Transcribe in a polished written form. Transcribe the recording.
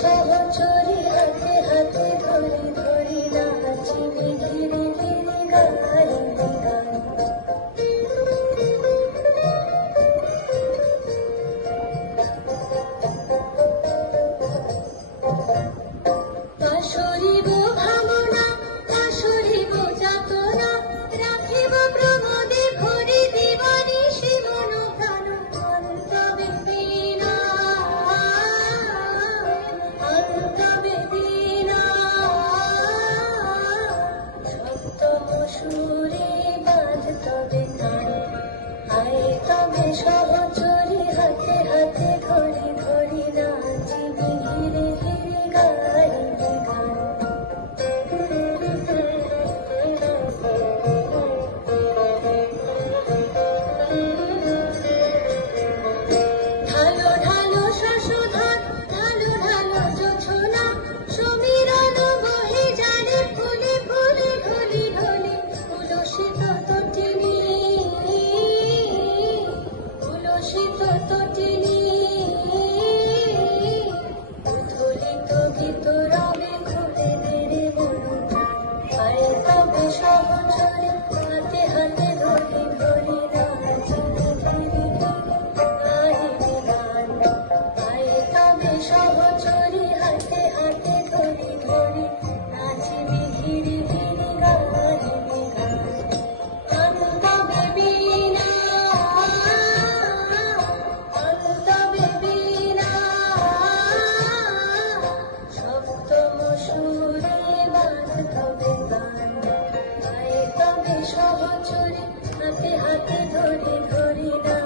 সহচরী হাতে হাতে ধরি ধরি নাচিবি ঘিরে ঘিরে গাইবি গান। পাশরিব ভাবনা পাশরিব যাতনা রাখিব প্রমোদে ভরি দিবানিশি মন প্রাণ অন্তবেদীনা অন্তবেদীনা। সপ্তম সুরে বাঁধ তবে গান আয় তবে সহচরী হাতে হাতে ধরি ধরি নাচিবি ঘিরে ঘিরে গাইবি গান। ঢালো ঢালো শশধর ঢালো ঢালো জোছনা সমীরণ বহে জানে ফুলে ফুলে ঢলি ঢলি উলসিত তটিনী উলসিত তটিনী। উথলিত ভিতরবে ঘুরে বেড়ে মনোপ্রাণ আয় তবে সহচরী হাতে হাতে ধরি ধরি নাচিবি ঘিরে ঘিরে গাইবি গান। আয় তবে সহচরী হাতে হাতে ধরি ধরি নাচিবি ঘিরে ঘিরে গাইবি গান। অন্তবেদীনা অন্তবেদীনা। সপ্তম সুরে বাঁধ তবে গান আয় তবে সহচরী হাতে হাতে ধরি ধরি না